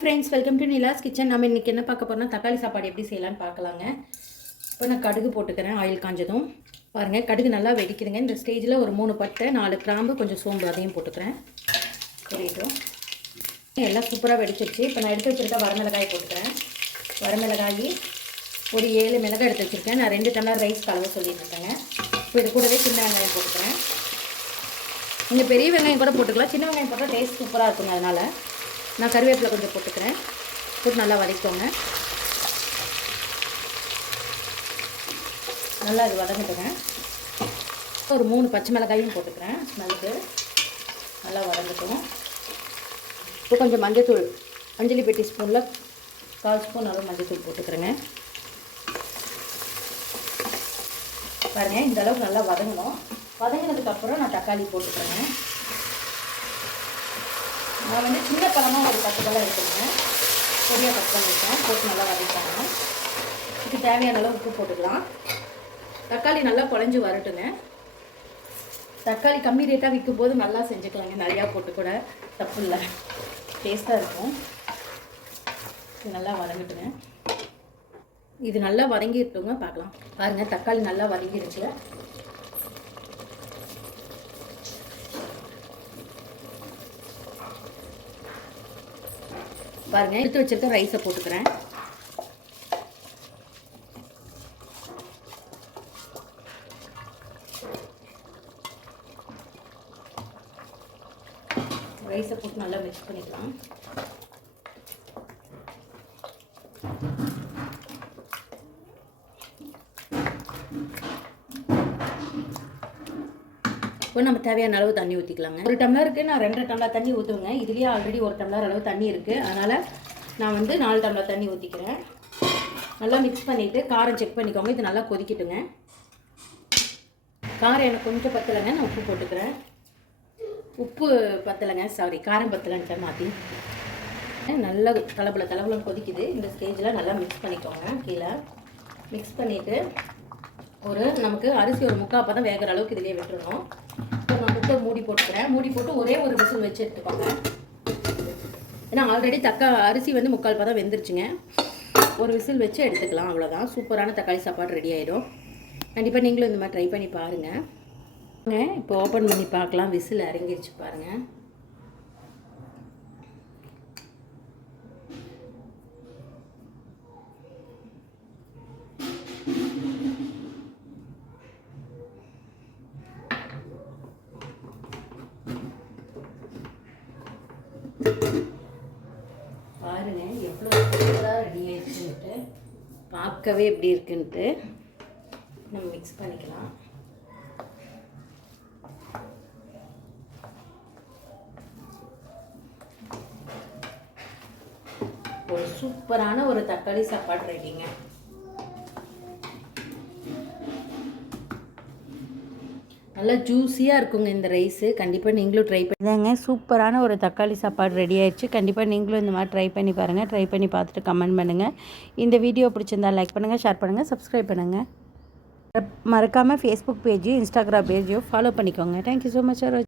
Friends welcome to Nila's kitchen நம்ம இன்றைக்கி என்ன பார்க்க போகிறோம்னா தக்காளி சாப்பாடு எப்படி செய்யலான்னு பார்க்கலாங்க. இப்போ நான் கடுகு போட்டுக்கிறேன் ஆயில் காஞ்சதும். பாருங்கள் கடுகு நல்லா வெடிக்குதுங்க. இந்த ஸ்டேஜில் ஒரு மூணு பட்டை நாலு கிராம்பு கொஞ்சம் சோம்பு அதையும் போட்டுக்கிறேன். சரிட்டும் எல்லாம் சூப்பராக வெடிச்சிருச்சு. இப்போ நான் எடுத்து வச்சுருக்க வரமிளகாய் போட்டுக்கிறேன். வரமிளகாய் ஒரு ஏழு மிளகாய் எடுத்து வச்சுருக்கேன். நான் ரெண்டு டம்ளர் ரைஸ் கலவை சொல்லியிருந்தேங்க இப்போ இது கூடவே சின்ன வெங்காயம் போட்டுக்கிறேன். நீங்கள் பெரிய வெங்காயம் கூட போட்டுக்கலாம். சின்ன வெங்காயம் போட்டால் டேஸ்ட் சூப்பராக இருக்குங்க அதனால். நான் கருவேப்பிலை கொஞ்சம் போட்டுக்கிறேன். போட்டு நல்லா வதக்கிக்கோங்க. நல்லா இது வதங்கிட்டுங்க. ஒரு மூணு பச்சை மிளகாயும் போட்டுக்கிறேன். ஸ்மெல்லுக்கு நல்லா வதங்கட்டும். இப்போ கொஞ்சம் மஞ்சத்தூள் அஞ்சலி பெட்டி ஸ்பூனில் கால் ஸ்பூன் அளவு மஞ்சத்தூள் போட்டுக்கிறேங்க. பாருங்கள் இந்த அளவுக்கு நல்லா வதங்கணும். வதங்கினதுக்கப்புறம் நான் தக்காளி போட்டுக்கிறேங்க. நான் வந்து சின்ன பழமாக ஒரு பத்து பழம் எடுத்துருக்கேன். பெரிய கட் பண்ணியிருக்கேன். போட்டு நல்லா வதக்கிட்டாங்க இதுக்கு தேவையான அளவு உப்பு போட்டுக்கலாம். தக்காளி நல்லா குழஞ்சி வரட்டுங்க. தக்காளி கம்மி ரேட்டாக விற்கும் போது நல்லா செஞ்சுக்கலாங்க. நிறையா போட்டு கூட தப்பு இல்லை. டேஸ்ட்டாக இருக்கும். இது நல்லா வதங்கட்டுங்க. இது நல்லா வதங்கிட்டுங்க பார்க்கலாம். பாருங்கள் தக்காளி நல்லா வதங்கிடுச்சு பாருங்க எடுத்து வச்சிருக்க ரைஸை போட்டுக்கிறேன். ரைஸை போட்டு நல்லா மிக்ஸ் பண்ணிக்கலாம். இப்போ நம்ம தேவையான அளவு தண்ணி ஊற்றிக்கலாங்க ஒரு டம்ளருக்கு நான் ரெண்டு டம்ளர் தண்ணி ஊற்றுவேங்க இதுலேயே ஆல்ரெடி ஒரு டம்ளர் அளவு தண்ணி இருக்குது அதனால் நான் வந்து நாலு டம்ளர் தண்ணி ஊற்றிக்கிறேன் நல்லா மிக்ஸ் பண்ணிவிட்டு காரம் செக் பண்ணிக்கோங்க. இது நல்லா கொதிக்கட்டுங்க. காரம் எனக்கு கொஞ்சம் பத்தலைங்க. நான் உப்பு போட்டுக்கிறேன். உப்பு பத்தலைங்க. சாரி காரம் பத்தலைன்ட்டு மாற்றி நல்லா தளபல தளபலம் கொதிக்குது. இந்த ஸ்டேஜில் நல்லா மிக்ஸ் பண்ணிக்கோங்க. கீழே மிக்ஸ் பண்ணிவிட்டு ஒரு நமக்கு அரிசி ஒரு முக்கால் அப்போ தான் வேகிற அளவுக்கு இதிலே விட்டுருணும் இப்போ நான் குக்கர் மூடி போட்டுக்கிறேன். மூடி போட்டு ஒரே ஒரு விசில் வச்சு எடுத்துக்கோங்க. ஏன்னா ஆல்ரெடி தக்கா அரிசி வந்து முக்கால் பதம் வெந்துருச்சுங்க. ஒரு விசில் வச்சு எடுத்துக்கலாம். அவ்வளோதான் சூப்பரான தக்காளி சாப்பாடு ரெடி ஆகிடும் கண்டிப்பாக நீங்களும் இந்த மாதிரி ட்ரை பண்ணி பாருங்கள் இப்போ ஓப்பன் பண்ணி பார்க்கலாம். விசில் இறங்கிருச்சு பாருங்கள் அவ்வளோ சூப்பராக ரெடி ஆயிடுச்சுன்ட்டு பார்க்கவே எப்படி இருக்குன்ட்டு நம்ம மிக்ஸ் பண்ணிக்கலாம். ஒரு சூப்பரான ஒரு தக்காளி சாப்பாடு ரெடிங்க நல்லா ஜூஸியாக இருக்குங்க இந்த ரைஸு கண்டிப்பாக நீங்களும் ட்ரை பண்ணிதாங்க சூப்பரான ஒரு தக்காளி சாப்பாடு ரெடி ஆயிடுச்சு. கண்டிப்பாக நீங்களும் இந்த மாதிரி ட்ரை பண்ணி பாருங்கள் ட்ரை பண்ணி பார்த்துட்டு கமெண்ட் பண்ணுங்கள் இந்த வீடியோ பிடிச்சிருந்தா லைக் பண்ணுங்கள் ஷேர் பண்ணுங்கள் சப்ஸ்கிரைப் பண்ணுங்கள் மறக்காமல் ஃபேஸ்புக் பேஜையும் இன்ஸ்டாகிராம் பேஜையும் ஃபாலோ பண்ணிக்கோங்க. Thank you so much